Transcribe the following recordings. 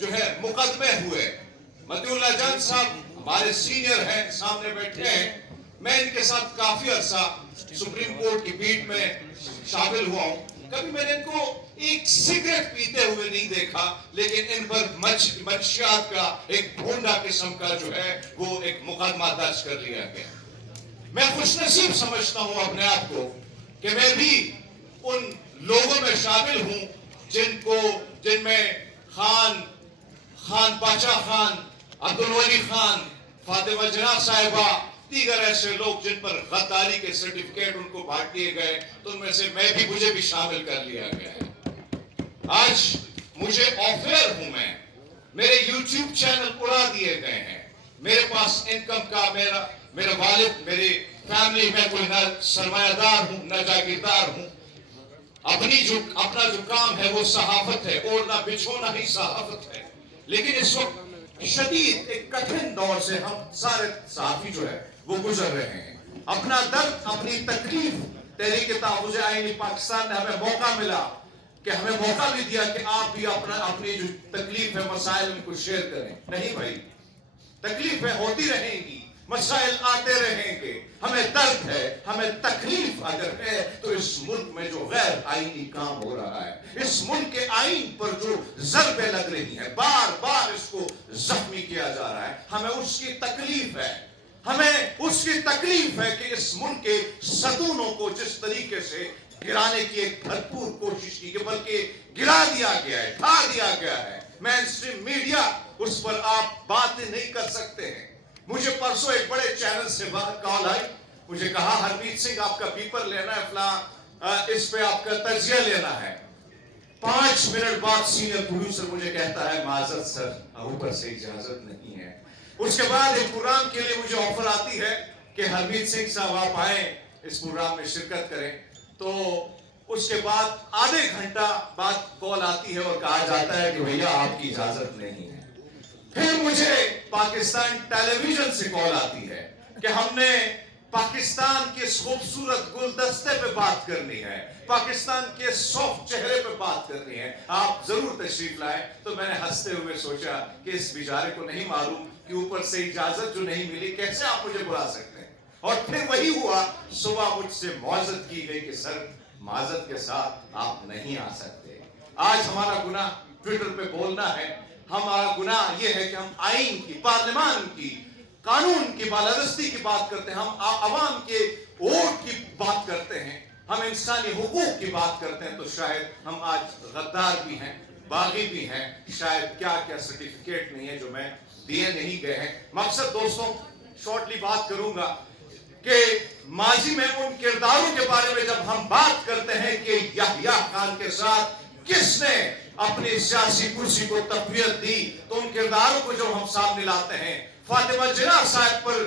جو ہے مقدمے ہوئے. متی اللہ جان صاحب ہمارے سینئر ہیں, سامنے بیٹھے ہیں. میں ان کے ساتھ کافی عرصہ سپریم کورٹ کی بیٹ میں شامل ہوا ہوں. کبھی میں نے ان کو ایک سگریٹ پیتے ہوئے نہیں دیکھا, لیکن ان پر منشیات کا ایک بھونڈا قسم کا جو ہے وہ ایک مقدمہ درج کر لیا گیا. میں خوش نصیب سمجھتا ہوں اپنے آپ کو کہ میں بھی ان لوگوں میں شامل ہوں جن میں خان پاچا خان, عبدالولی خان, فاطمہ جناح صاحبہ, دیگر ایسے لوگ جن پر غداری کے سرٹیفکیٹ ان کو بانٹ دیے گئے, تو ان میں سے مجھے بھی شامل کر لیا گیا ہے. آج مجھے آفیئر ہوں میں, میرے یوٹیوب چینل اڑا دیے گئے ہیں, میرے پاس انکم کا میرا والد, میری فیملی میں کوئی نہ سرمایہ دار ہوں نہ جاگیردار ہوں. اپنا جو کام ہے وہ صحافت ہے, اوڑھنا بچھونا ہی صحافت ہے. لیکن اس وقت شدید ایک کٹھن دور سے ہم سارے صحافی جو ہے وہ گزر رہے ہیں. اپنا درد, اپنی تکلیف تحریک تحفظ آئینی پاکستان نے ہمیں موقع ملا کہ ہمیں موقع بھی دیا کہ آپ بھی اپنی جو تکلیف ہے مسائل ان کو شیئر کریں. نہیں بھائی, تکلیفیں ہوتی رہیں گی, مسائل آتے رہیں گے. ہمیں درد ہے, ہمیں تکلیف اگر ہے تو اس ملک میں جو غیر آئینی کام ہو رہا ہے, اس ملک کے آئین پر جو ضربیں لگ رہی ہیں, بار بار اس کو زخمی کیا جا رہا ہے, ہمیں اس کی تکلیف ہے. ہمیں اس کی تکلیف ہے کہ اس ملک کے ستونوں کو جس طریقے سے گرانے کی ایک بھرپور کوشش کی کہ بلکہ گرا دیا گیا ہے, ڈھا دیا گیا ہے. مین اسٹریم میڈیا اس پر آپ باتیں نہیں کر سکتے ہیں. مجھے پرسوں ایک بڑے چینل سے کال آئی, مجھے کہا ہرمیت سنگھ آپ کا پیپر لینا ہے, فلاں اس پہ آپ کا تجزیہ لینا ہے. 5 منٹ بعد سینئر پروڈیوسر مجھے کہتا ہے معذرت سر, اوپر سے اجازت نہیں ہے. اس کے بعد ایک پروگرام کے لیے مجھے آفر آتی ہے کہ ہرمیت سنگھ صاحب آپ آئیں اس پروگرام میں شرکت کریں. تو اس کے بعد آدھے گھنٹہ بعد کال آتی ہے اور کہا جاتا ہے کہ بھیا آپ کی اجازت نہیں ہے. پھر مجھے پاکستان ٹیلی ویژن سے کال آتی ہے کہ ہم نے پاکستان کے اس خوبصورت گلدستے پہ بات کرنی ہے, پاکستان کے سافٹ چہرے پہ بات کرنی ہے, آپ ضرور تشریف لائیں. تو میں نے ہنستے ہوئے سوچا کہ اس بیچارے کو نہیں معلوم کہ اوپر سے اجازت جو نہیں ملی کیسے آپ مجھے بلا سکتے ہیں. اور پھر وہی ہوا, صبح مجھ سے معذرت کی گئی کہ سر معذرت کے ساتھ آپ نہیں آ سکتے. آج ہمارا گناہ ٹویٹر پہ بولنا ہے, ہمارا گناہ یہ ہے کہ ہم آئین کی, پارلیمان کی, قانون کی بالادستی کی بات کرتے ہیں, ہم عوام کے ووٹ کی بات کرتے ہیں, ہم انسانی حقوق کی بات کرتے ہیں. تو شاید ہم آج غدار بھی ہیں, باغی بھی ہیں, شاید کیا کیا سرٹیفکیٹ نہیں ہے جو میں دیے نہیں گئے ہیں. مقصد دوستوں, شارٹلی بات کروں گا کہ ماضی میں ان کرداروں کے بارے میں جب ہم بات کرتے ہیں کہ یحییٰ خان کے ساتھ کس نے اپنی سیاسی کرسی کو تقویت دی, تو ان کرداروں کو جو ہم سامنے لاتے ہیں, فاطمہ جناح صاحب پر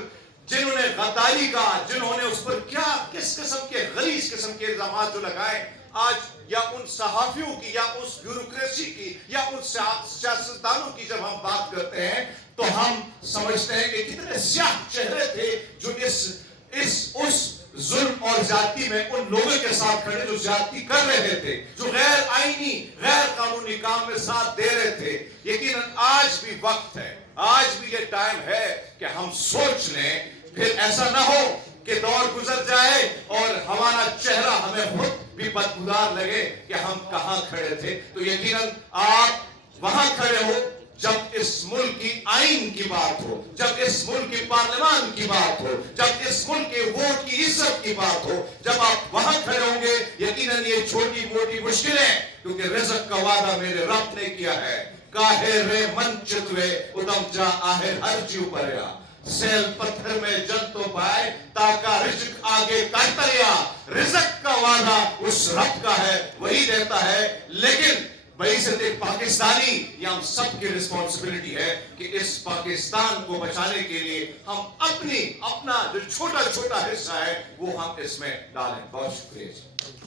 جنہوں نے غداری کا, جنہوں نے اس پر کیا کس قسم کے غلیظ قسم کے الزامات جو لگائے, آج یا ان صحافیوں کی یا اس بیوروکریسی کی یا ان سیاستدانوں کی جب ہم بات کرتے ہیں تو ہم سمجھتے ہیں کہ کتنے سیاہ چہرے تھے جو اس ظلم اور زیادتی میں ان لوگوں کے ساتھ کھڑے جو زیادتی کر رہے تھے, جو غیر آئینی غیر قانونی کام میں ساتھ دے رہے تھے. یقیناً آج بھی وقت ہے, آج بھی یہ ٹائم ہے کہ ہم سوچ لیں, پھر ایسا نہ ہو کہ دور گزر جائے اور ہمارا چہرہ ہمیں خود بھی بدگزار لگے کہ ہم کہاں کھڑے تھے. تو یقیناً آپ وہاں کھڑے ہو جب اس ملک کی آئین کی بات ہو, جب اس ملک کی پارلیمان کی بات ہو, جب اس ملک کے ووٹ کی عزت کی بات ہو, جب آپ وہاں کھڑے ہوں گے. یقیناً یہ چھوٹی موٹی مشکلیں, کیونکہ رزق کا وعدہ میرے رب نے کیا ہے, کاہے رے من چتوے ادم جا آہے ہر جیو پریا, سیل پتھر میں جن تو پائے تاکہ رزق آگے کاٹریا. رزق کا وعدہ اس رب کا ہے, وہی دیتا ہے. لیکن بعزت ایک پاکستانی, یہ ہم سب کی رسپانسبلٹی ہے کہ اس پاکستان کو بچانے کے لیے ہم اپنا جو چھوٹا چھوٹا حصہ ہے وہ ہم اس میں ڈالیں. بہت شکریہ.